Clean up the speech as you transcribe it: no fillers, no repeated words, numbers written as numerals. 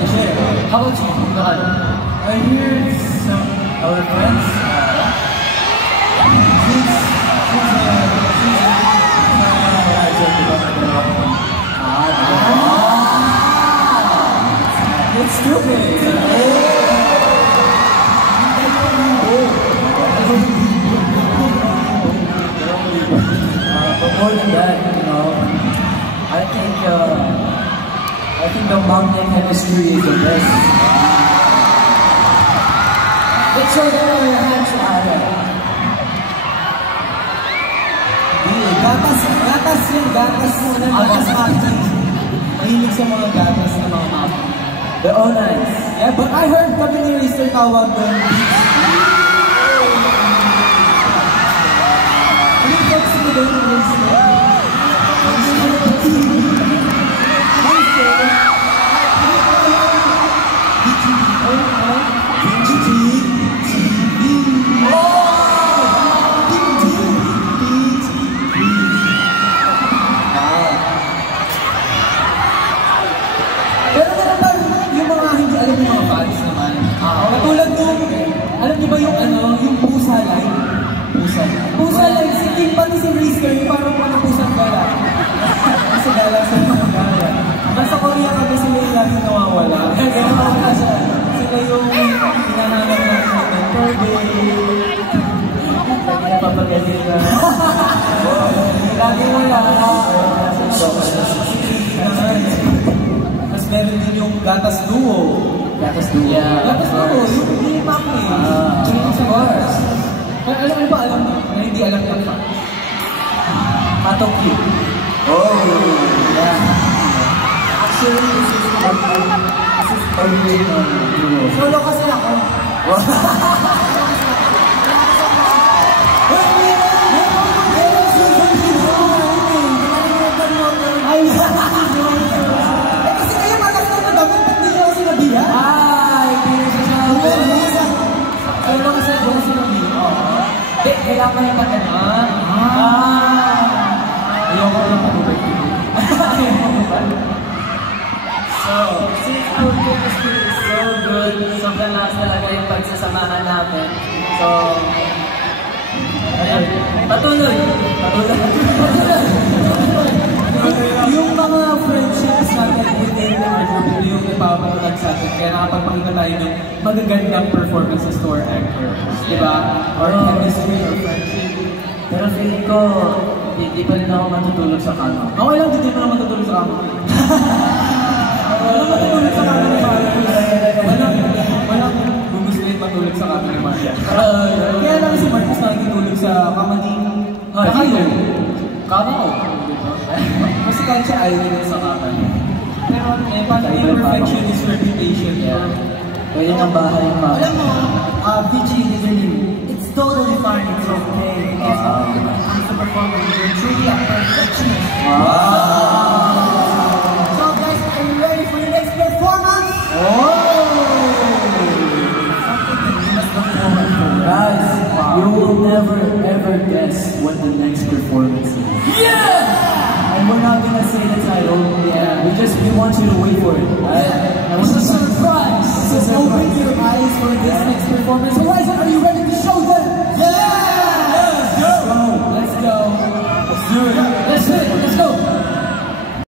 to share. How about you? I hear some our friends. It's stupid. But more than that, you know, I think the mountain chemistry is the best. Let's show them our hands, Ara. Gatas yung gatas maki. Mahilig sa mga gatas na mga maki. They're all nice. Yeah, but I heard kami ni Racer tawag doon. Ano yung text mo doon, Racer? Katulad nung, alam niyo ba yung yung pusa line? Pusa line, si Kim pati si Rizker, yung parang mga pusang gala. Kasi gala sa mga gala. Nasa Korea kami sila yung laging nawawala. Sila yung hinahanap natin ng mentor day. Lagi napapagaling na. Lagi wala. Tapos meron din yung Gatas Duo. Gatas Duo. Yeah. Gatas Duo, yung hindi mami. Yung sa bars. Alam ba, na hindi alam lang pa. Patong Q. Oh, yeah. Actually, this is original duo. Solo kasi ako. Kailangan yung pagkakaan. Ayoko lang pag-ubay. So, since our chemistry is so good, sobrang lakas talaga yung pagsasamahan natin. So, ayun, patuloy. Yung mga friendships natin within the group, yung ipapatulad sa atin, kaya nakapagpakita tayo ng magagandang performances to our actors. Diba? Our chemistry, our friendship. Pero feeling ko, hindi pa rin ako matutulog sa kama. Okay lang, hindi mo na matutulog sa kama. Walang matutulog sa kama ni Maria. Walang gugustuhin matulog sa kama ni Maria. Kaya lang si Marcus na nagtutulog sa kama ni Kahilo. Kama ko. Kasi kahit siya ayaw nila sa kama. Pero imperfection is reputation. Pwede ng bahay yung mga. Alam mo, VG literally, it's totally fine, it's okay. Because when it comes to performing, you're truly a perfectionist. Wow! So guys, are you ready for the next performance? Guys, you will never ever guess what the next performance is. Yeah! And we're not gonna say the title. Yeah. We want you to wait for it. It's a surprise! So open your eyes for this next performance. Horizon, are you ready?